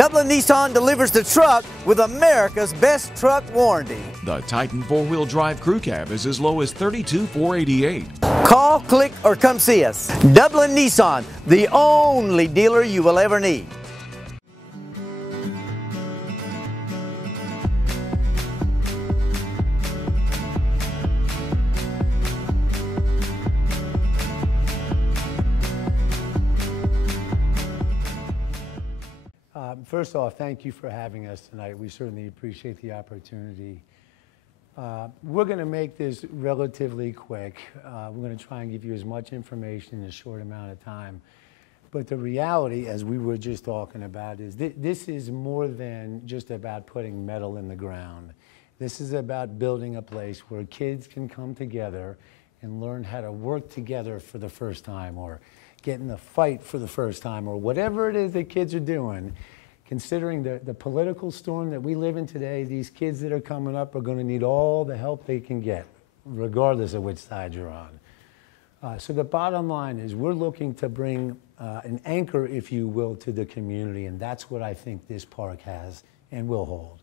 Dublin Nissan delivers the truck with America's best truck warranty. The Titan 4-wheel drive crew cab is as low as $32,488. Call, click, or come see us. Dublin Nissan, the only dealer you will ever need. First off, thank you for having us tonight. We certainly appreciate the opportunity. We're going to make this relatively quick. We're going to try and give you as much information in a short amount of time. But the reality, as we were just talking about, is this is more than just about putting metal in the ground. This is about building a place where kids can come together and learn how to work together for the first time, or get in a fight for the first time, or whatever it is that kids are doing. Considering the political storm that we live in today, these kids that are coming up are going to need all the help they can get, regardless of which side you're on. So the bottom line is we're looking to bring an anchor, if you will, to the community, and that's what I think this park has and will hold.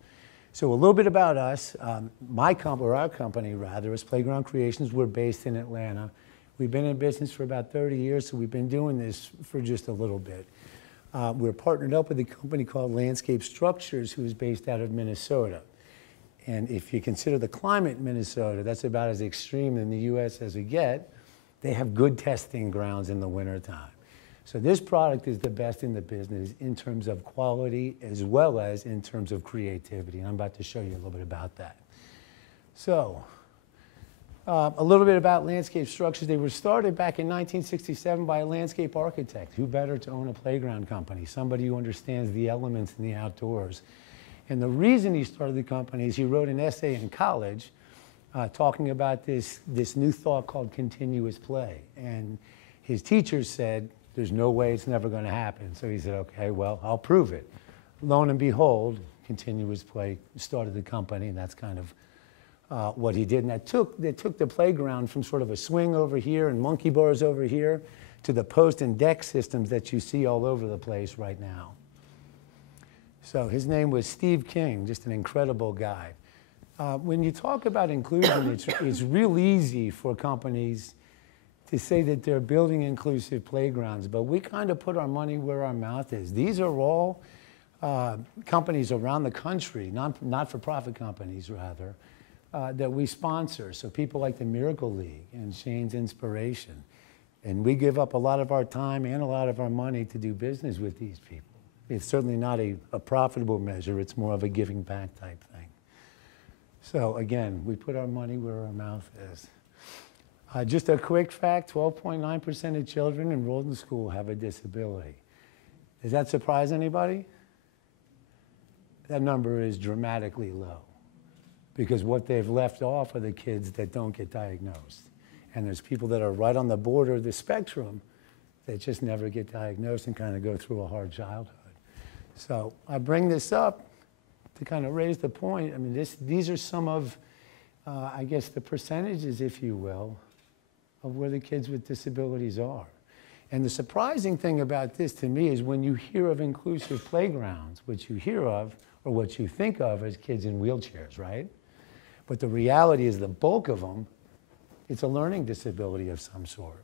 So a little bit about us. Our company rather, is Playground Creations. We're based in Atlanta. We've been in business for about 30 years, so we've been doing this for just a little bit. We're partnered up with a company called Landscape Structures, who is based out of Minnesota. And if you consider the climate in Minnesota, that's about as extreme in the U.S. as we get. They have good testing grounds in the wintertime. So this product is the best in the business in terms of quality as well as in terms of creativity. And I'm about to show you a little bit about that. So, a little bit about Landscape Structures. They were started back in 1967 by a landscape architect. Who better to own a playground company? Somebody who understands the elements in the outdoors. And the reason he started the company is he wrote an essay in college talking about this new thought called continuous play. And his teachers said, there's no way it's never going to happen. So he said, okay, well, I'll prove it. Lo and behold, continuous play started the company, and that's kind of what he did. And they took the playground from sort of a swing over here and monkey bars over here to the post and deck systems that you see all over the place right now. So his name was Steve King, just an incredible guy. When you talk about inclusion, it's real easy for companies to say that they're building inclusive playgrounds, but we kind of put our money where our mouth is. These are all companies around the country, not-for-profit companies rather, that we sponsor. So people like the Miracle League and Shane's Inspiration. And we give up a lot of our time and a lot of our money to do business with these people. It's certainly not a profitable measure. It's more of a giving back type thing. So again, we put our money where our mouth is. Just a quick fact, 12.9% of children enrolled in school have a disability. Does that surprise anybody? That number is dramatically low, because what they've left off are the kids that don't get diagnosed. And there's people that are right on the border of the spectrum that just never get diagnosed and kind of go through a hard childhood. So I bring this up to kind of raise the point. I mean, these are some of, I guess, the percentages, if you will, of where the kids with disabilities are. And the surprising thing about this to me is when you hear of inclusive playgrounds, what you hear of, or what you think of as kids in wheelchairs, right? But the reality is the bulk of them, it's a learning disability of some sort.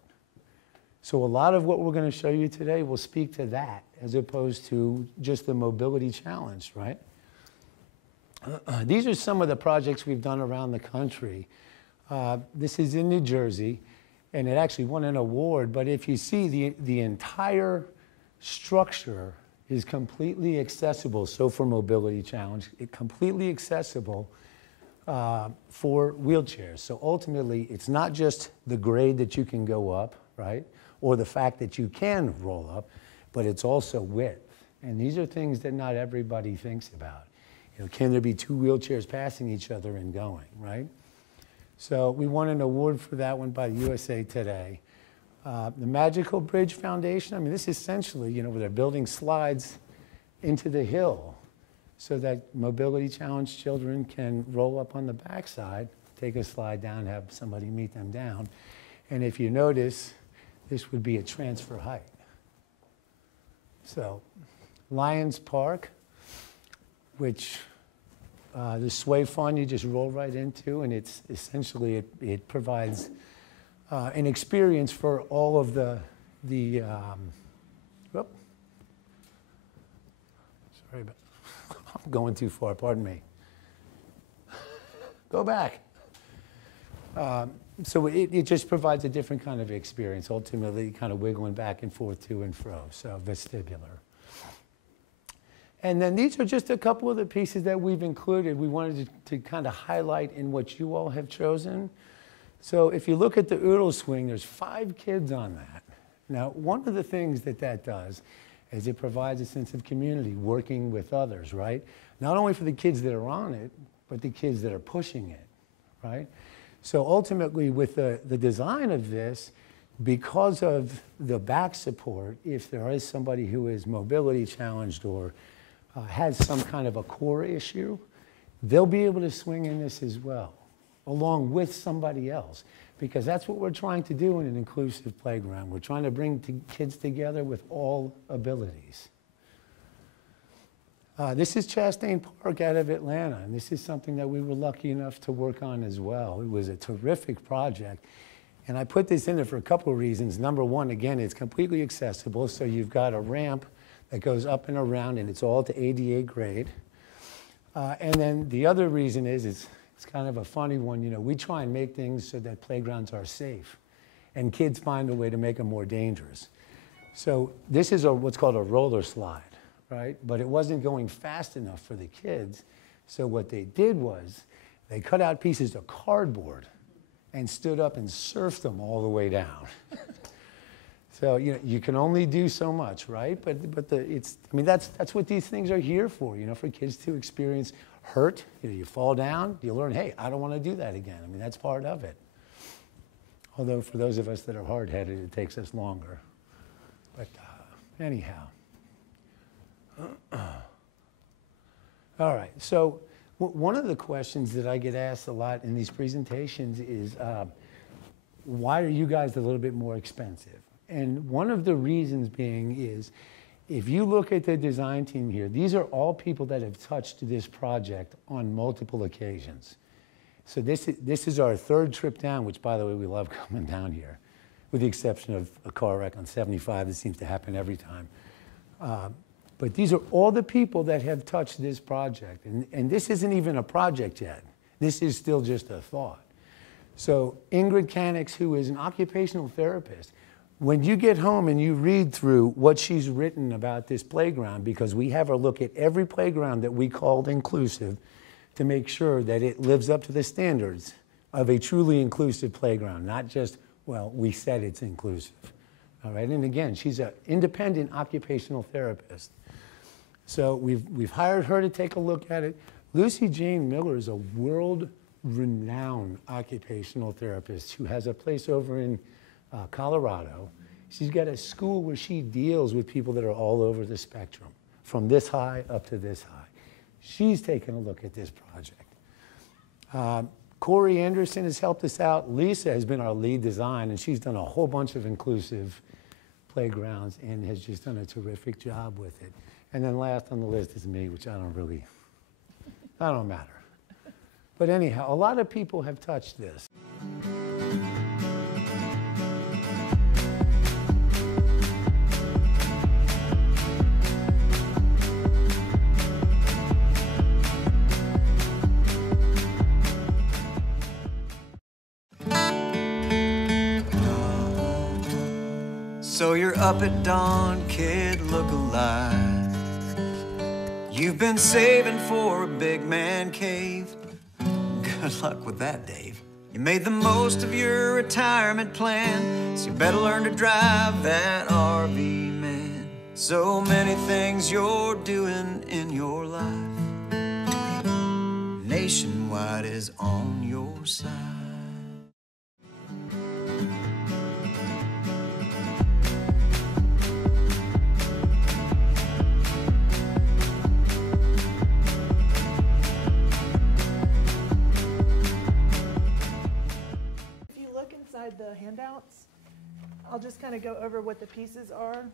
So a lot of what we're going to show you today will speak to that as opposed to just the mobility challenge, right? These are some of the projects we've done around the country. This is in New Jersey, and it actually won an award. But if you see, the entire structure is completely accessible. So for mobility challenge, it's completely accessible for wheelchairs. So ultimately, it's not just the grade that you can go up, right? Or the fact that you can roll up, but it's also width. And these are things that not everybody thinks about. You know, can there be two wheelchairs passing each other and going, right? So we won an award for that one by USA Today. The Magical Bridge Foundation, I mean, this is essentially, you know, where they're building slides into the hill so that mobility challenged children can roll up on the backside, take a slide down, have somebody meet them down. And if you notice, this would be a transfer height. So, Lions Park, which the sway fund you just roll right into, and it's essentially, it provides an experience for all of whoop. Sorry about, I'm going too far, pardon me. Go back. So it just provides a different kind of experience, ultimately kind of wiggling back and forth to and fro, so vestibular. And then these are just a couple of the pieces that we've included. We wanted to kind of highlight in what you all have chosen. So if you look at the oodle swing, there's 5 kids on that. Now, one of the things that does is it provides a sense of community, working with others, right? Not only for the kids that are on it, but the kids that are pushing it, right? So ultimately, with the design of this, because of the back support, if there is somebody who is mobility challenged or has some kind of a core issue, they'll be able to swing in this as well, along with somebody else, because that's what we're trying to do in an inclusive playground. We're trying to bring kids together with all abilities. This is Chastain Park out of Atlanta, and this is something that we were lucky enough to work on as well. It was a terrific project, and I put this in there for a couple of reasons. Number one, again, it's completely accessible, so you've got a ramp that goes up and around, and it's all to ADA grade. And then the other reason is, it's kind of a funny one. You know, we try and make things so that playgrounds are safe, and kids find a way to make them more dangerous. So this is what's called a roller slide, right? But it wasn't going fast enough for the kids. So what they did was they cut out pieces of cardboard and stood up and surfed them all the way down. So you can only do so much, right? But I mean, that's what these things are here for, for kids to experience hurt. You fall down, you learn, hey, I don't want to do that again. I mean, that's part of it. Although for those of us that are hard-headed, it takes us longer. But anyhow. All right, so one of the questions that I get asked a lot in these presentations is, why are you guys a little bit more expensive? And one of the reasons being is, if you look at the design team here, these are all people that have touched this project on multiple occasions. So this is our 3rd trip down, which, by the way, we love coming down here, with the exception of a car wreck on 75 that seems to happen every time. But these are all the people that have touched this project. And this isn't even a project yet. This is still just a thought. So Ingrid Canix, who is an occupational therapist, when you get home and you read through what she's written about this playground, because we have her look at every playground that we called inclusive to make sure that it lives up to the standards of a truly inclusive playground, not just, well, we said it's inclusive. All right, and again, she's an independent occupational therapist. So we've hired her to take a look at it. Lucy Jane Miller is a world-renowned occupational therapist who has a place over in Colorado. She's got a school where she deals with people that are all over the spectrum, from this high up to this high. She's taken a look at this project. Corey Anderson has helped us out. Lisa has been our lead design, and she's done a whole bunch of inclusive playgrounds and has just done a terrific job with it. And then last on the list is me, which I don't matter. But anyhow, a lot of people have touched this. So you're up at dawn, kid, look alive. You've been saving for a big man cave. Good luck with that, Dave. You made the most of your retirement plan, so you better learn to drive that RV, man. So many things you're doing in your life. Nationwide is on your side. The handouts, I'll just kind of go over what the pieces are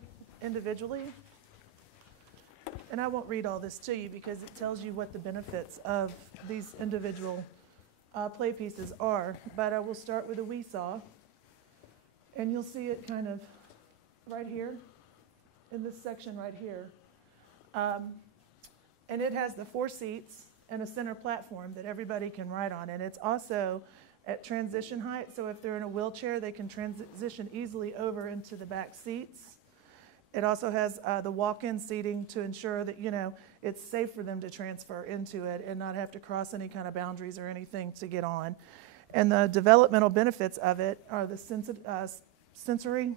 individually. And I won't read all this to you because it tells you what the benefits of these individual play pieces are. But I will start with a Weesaw. And you'll see it kind of right here, in this section right here. And it has the 4 seats and a center platform that everybody can ride on. And it's also at transition height, so if they're in a wheelchair, they can transition easily over into the back seats. It also has the walk-in seating to ensure that, you know, it's safe for them to transfer into it and not have to cross any kind of boundaries or anything to get on. And the developmental benefits of it are the sensory,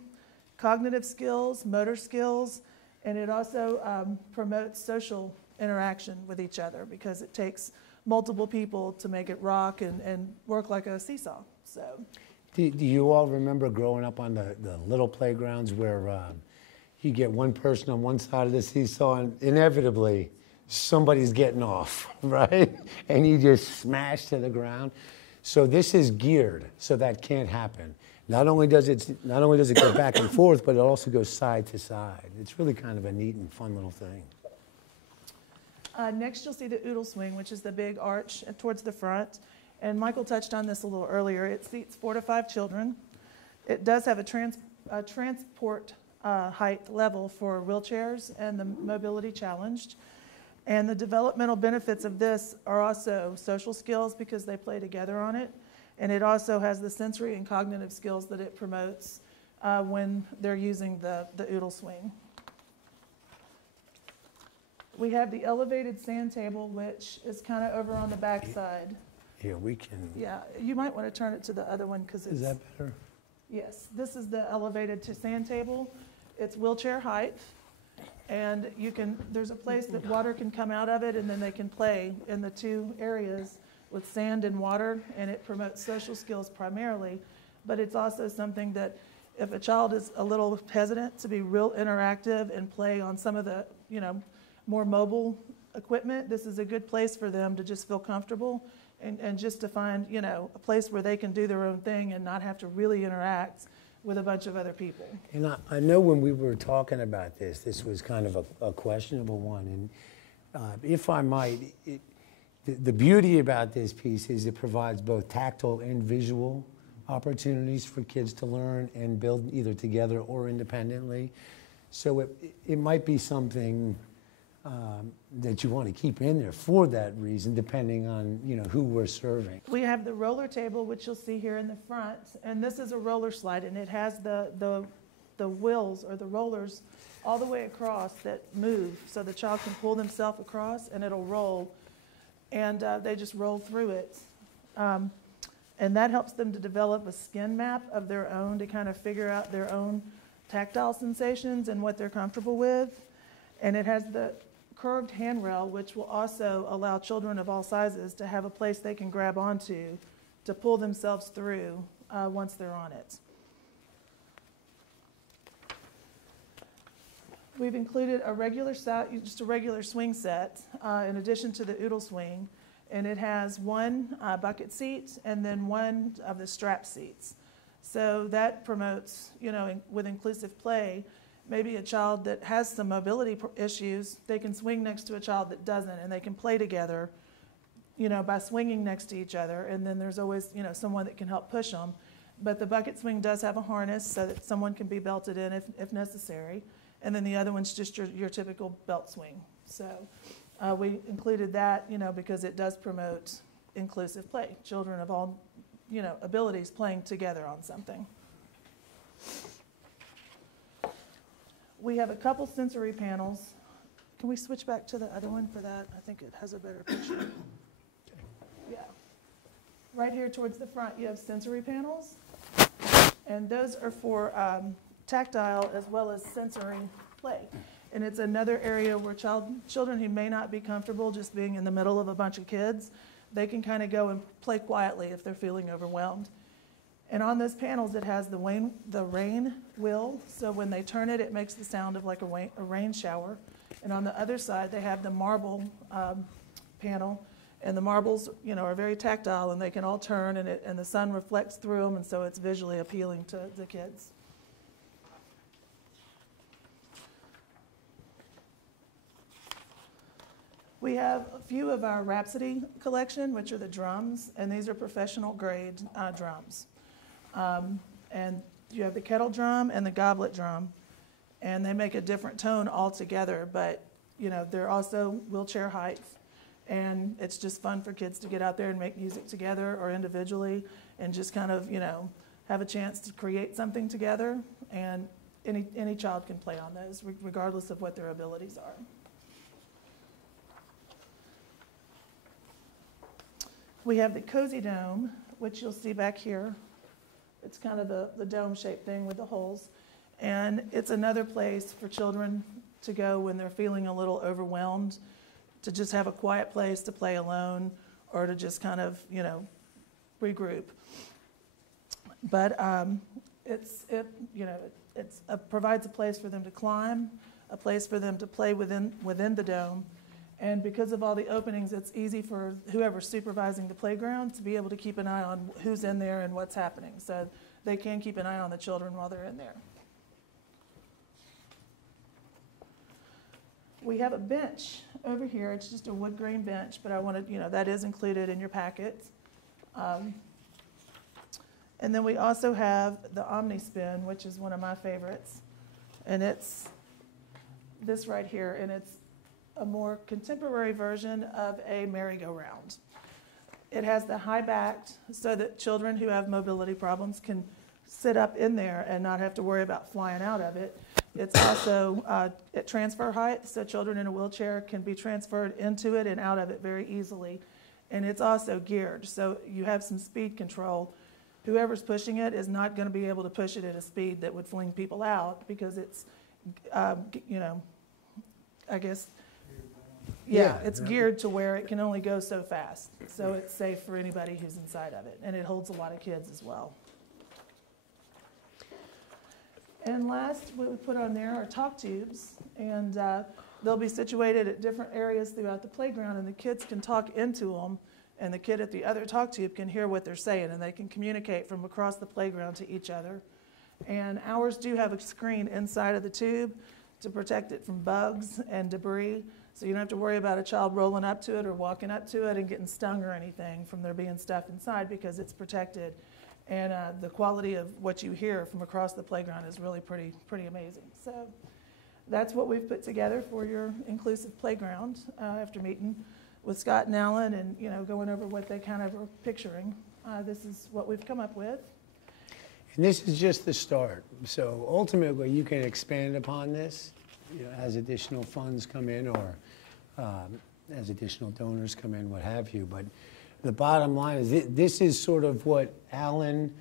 cognitive skills, motor skills, and it also promotes social interaction with each other because it takes multiple people to make it rock and work like a seesaw. So, do you all remember growing up on the little playgrounds where you get one person on one side of the seesaw and inevitably somebody's getting off, right? And you just smash to the ground. So this is geared so that can't happen. Not only does it go back and forth, but it also goes side to side. It's really kind of a neat and fun little thing. Next, you'll see the Oodle Swing, which is the big arch towards the front. And Michael touched on this a little earlier. It seats 4 to 5 children. It does have a transport height level for wheelchairs and the mobility challenged. And the developmental benefits of this are also social skills because they play together on it. And it also has the sensory and cognitive skills that it promotes when they're using the Oodle Swing. We have the elevated sand table, which is kind of over on the back side. Here, we can. Yeah, you might want to turn it to the other one because it's. Is that better? Yes, this is the elevated sand table. It's wheelchair height, and there's a place that water can come out of it, and then they can play in the 2 areas with sand and water, and it promotes social skills primarily, but it's also something that if a child is a little hesitant to be real interactive and play on some of the, you know, more mobile equipment, this is a good place for them to just feel comfortable and just to find, you know, a place where they can do their own thing and not have to really interact with a bunch of other people. And I know when we were talking about this was kind of a questionable one. And if I might, the beauty about this piece is it provides both tactile and visual opportunities for kids to learn and build either together or independently. So it might be something that you want to keep in there for that reason, depending on, you know, who we're serving. We have the roller table, which you'll see here in the front, and this is a roller slide, and it has the wheels or the rollers all the way across that move, so the child can pull themselves across, and it'll roll, and they just roll through it. And that helps them to develop a skin map of their own to kind of figure out their own tactile sensations and what they're comfortable with. And it has the curved handrail, which will also allow children of all sizes to have a place they can grab onto to pull themselves through once they're on it. We've included just a regular swing set in addition to the Oodle Swing, and it has 1 bucket seat and then 1 of the strap seats. So that promotes, you know, with inclusive play, maybe a child that has some mobility issues, they can swing next to a child that doesn't, and they can play together, you know, by swinging next to each other. And then there's always, you know, someone that can help push them. But the bucket swing does have a harness so that someone can be belted in if necessary. And then the other one's just your typical belt swing. So we included that, you know, because it does promote inclusive play. Children of all, you know, abilities playing together on something. We have a couple sensory panels. Can we switch back to the other one for that? I think it has a better picture. Yeah. Right here towards the front, you have sensory panels. And those are for tactile as well as sensory play. And it's another area where children who may not be comfortable just being in the middle of a bunch of kids, they can kind of go and play quietly if they're feeling overwhelmed. And on those panels, it has the rain wheel. So when they turn it, it makes the sound of like a rain shower. And on the other side, they have the marble panel. And the marbles, you know, are very tactile, and they can all turn, and the sun reflects through them, and so it's visually appealing to the kids. We have a few of our Rhapsody collection, which are the drums, and these are professional grade drums. And you have the kettle drum and the goblet drum, and they make a different tone altogether, but you know, they're also wheelchair height, and it's just fun for kids to get out there and make music together or individually and just kind of, you know, have a chance to create something together, and any child can play on those regardless of what their abilities are. We have the Cozy Dome, which you'll see back here. It's kind of the dome-shaped thing with the holes. And it's another place for children to go when they're feeling a little overwhelmed, to just have a quiet place to play alone or to just kind of, you know, regroup. But it provides a place for them to climb, a place for them to play within the dome. And because of all the openings, it's easy for whoever's supervising the playground to be able to keep an eye on who's in there and what's happening. So they can keep an eye on the children while they're in there. We have a bench over here. It's just a wood grain bench, but I wanted, you know, that is included in your packet. And then we also have the Omni Spin, which is one of my favorites. And it's this right here, and it's a more contemporary version of a merry-go-round. It has the high back so that children who have mobility problems can sit up in there and not have to worry about flying out of it. It's also at transfer height, so children in a wheelchair can be transferred into it and out of it very easily. And it's also geared, so you have some speed control. Whoever's pushing it is not going to be able to push it at a speed that would fling people out because it's, you know, I guess, yeah, it's geared to where it can only go so fast. So it's safe for anybody who's inside of it. And it holds a lot of kids as well. And last, what we put on there are talk tubes. And they'll be situated at different areas throughout the playground. And the kids can talk into them. And the kid at the other talk tube can hear what they're saying. And they can communicate from across the playground to each other. And ours do have a screen inside of the tube to protect it from bugs and debris. So you don't have to worry about a child rolling up to it or walking up to it and getting stung or anything from there being stuff inside because it's protected. And the quality of what you hear from across the playground is really pretty amazing. So that's what we've put together for your inclusive playground after meeting with Scott and Alan and, you know, going over what they kind of are picturing. This is what we've come up with. And this is just the start. So ultimately, you can expand upon this, you know, as additional funds come in or as additional donors come in, what have you. But the bottom line is this is sort of what Alan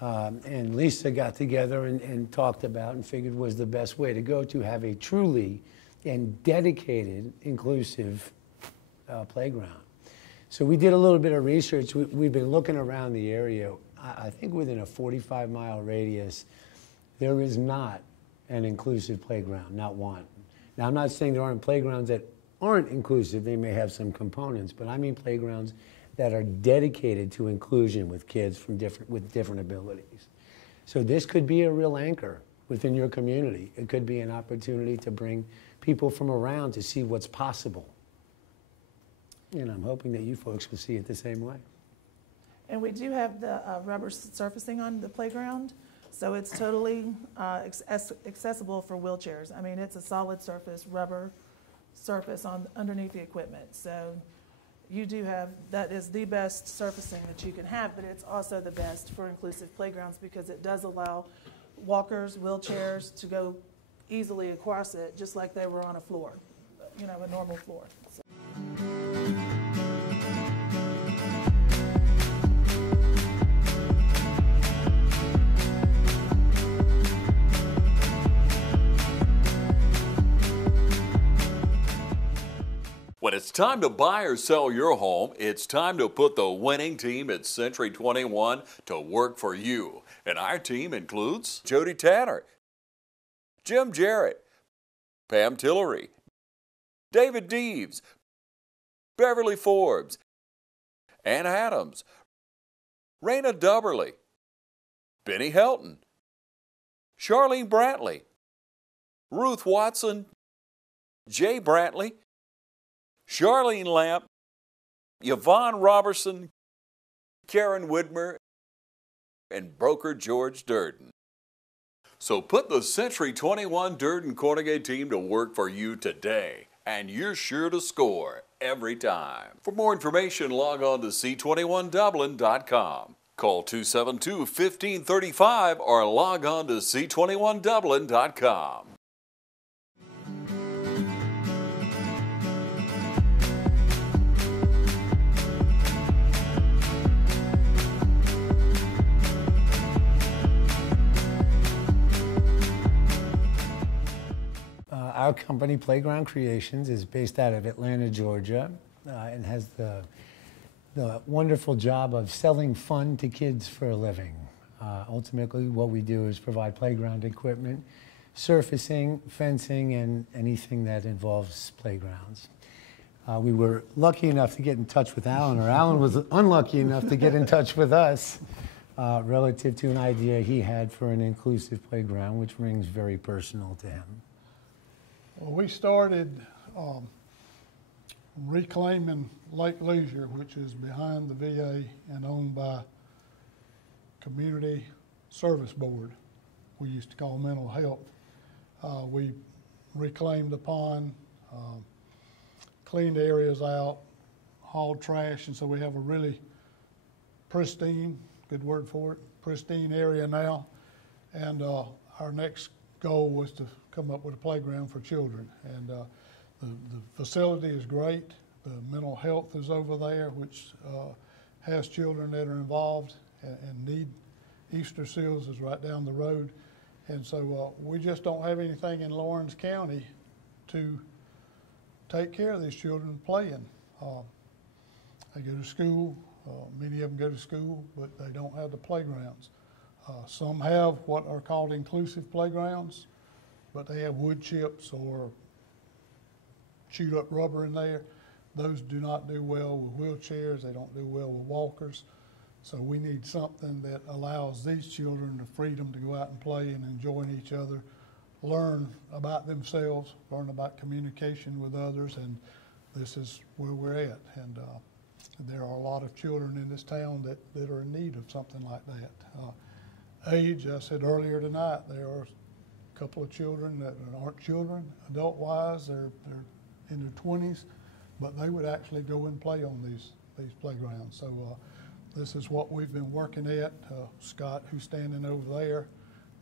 and Lisa got together and talked about and figured was the best way to go to have a truly and dedicated, inclusive playground. So we did a little bit of research. We've been looking around the area. I think within a 45-mile radius, there is not an inclusive playground, not one. Now, I'm not saying there aren't playgrounds that aren't inclusive. They may have some components, but I mean playgrounds that are dedicated to inclusion with kids with different abilities. So this could be a real anchor within your community. It could be an opportunity to bring people from around to see what's possible. And I'm hoping that you folks will see it the same way. And we do have the rubber surfacing on the playground, so it's totally accessible for wheelchairs. I mean, it's a solid surface, rubber surface underneath the equipment. So you do have, that is the best surfacing that you can have, but it's also the best for inclusive playgrounds because it does allow walkers, wheelchairs to go easily across it, just like they were on a floor, you know, a normal floor. So. When it's time to buy or sell your home, it's time to put the winning team at Century 21 to work for you. And our team includes Jody Tanner, Jim Jarrett, Pam Tillery, David Deeves, Beverly Forbes, Ann Adams, Raina Dubberly, Benny Helton, Charlene Brantley, Ruth Watson, Jay Brantley, Charlene Lamp, Yvonne Robertson, Karen Widmer, and broker George Durden. So put the Century 21 Durden Cornegay team to work for you today, and you're sure to score every time. For more information, log on to c21dublin.com. Call 272-1535 or log on to c21dublin.com. Our company, Playground Creations, is based out of Atlanta, Georgia, and has the wonderful job of selling fun to kids for a living. Ultimately, what we do is provide playground equipment, surfacing, fencing, and anything that involves playgrounds. We were lucky enough to get in touch with Alan, or Alan was unlucky enough to get in touch with us relative to an idea he had for an inclusive playground, which rings very personal to him. Well, we started reclaiming Lake Leisure, which is behind the VA and owned by Community Service Board. We used to call mental health. We reclaimed the pond, cleaned areas out, hauled trash, and so we have a really pristine, good word for it, pristine area now. And our next goal was to come up with a playground for children. And the facility is great. The mental health is over there, which has children that are involved and need Easter Seals is right down the road. And so we just don't have anything in Lawrence County to take care of these children playing. They go to school, many of them go to school, but they don't have the playgrounds. Some have what are called inclusive playgrounds, but they have wood chips or chewed up rubber in there. Those do not do well with wheelchairs. They don't do well with walkers. So we need something that allows these children the freedom to go out and play and enjoy each other, learn about themselves, learn about communication with others, and this is where we're at. And there are a lot of children in this town that are in need of something like that. Age, I said earlier tonight, there are a couple of children that aren't children, adult-wise, they're in their 20s, but they would actually go and play on these playgrounds. So this is what we've been working at. Scott, who's standing over there,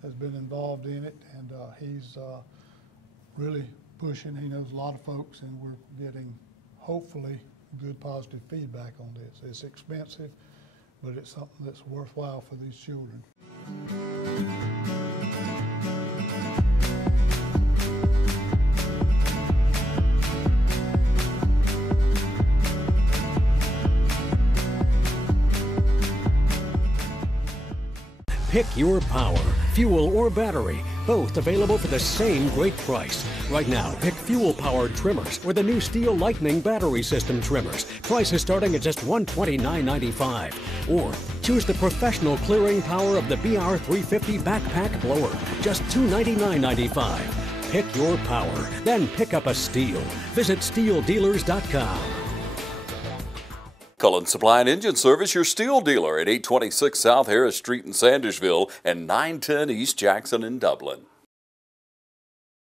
has been involved in it, and he's really pushing. He knows a lot of folks, and we're getting, hopefully, good positive feedback on this. It's expensive, but it's something that's worthwhile for these children. Pick your power, fuel or battery, both available for the same great price. Right now, pick fuel-powered trimmers or the new Steel Lightning battery system trimmers. Prices starting at just $129.95. Or choose the professional clearing power of the BR350 backpack blower, just $299.95. Pick your power, then pick up a Steel. Visit SteelDealers.com. Cullen Supply and Engine Service, your Steel dealer at 826 South Harris Street in Sandersville and 910 East Jackson in Dublin.